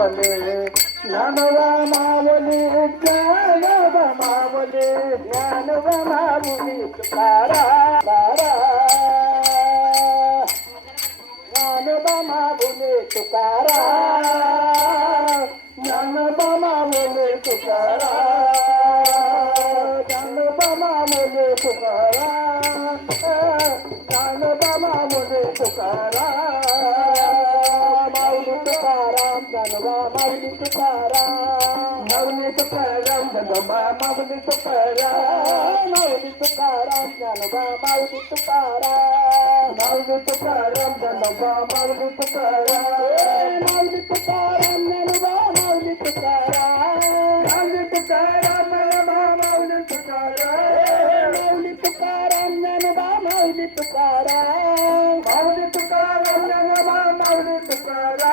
Mavali ಜ್ಞಾನವ Mavali ಜ್ಞಾನವ Mavali ಜ್ಞಾನವ Mavali Tara Tara ಜ್ಞಾನವ Mavali ತುಕಾರ ಜ್ಞಾನವ Mavali ತುಕಾರ ಜ್ಞಾನವ Mavali ತುಕಾರ ಜ್ಞಾನವ Mouni తుపారా Mouni తుపారాం జనమా Mouni తుపారా Mouni తుపారాం జనమా Mouni తుపారా Mouni తుపారాం జనమా Mouni తుపారా Mouni తుపారాం జనమా Mouni తుపారా Mouni తుపారాం జనమా Mouni తుపారా Mouni తుపారాం జనమా Mouni తుపారా Mouni తుపారాం జనమా Mouni తుపారా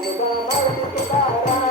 Thank you.